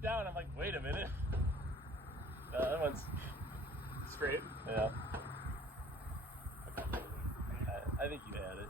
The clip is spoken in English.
looked down. I'm like, wait a minute. That one's Straight. yeah. I think you had it.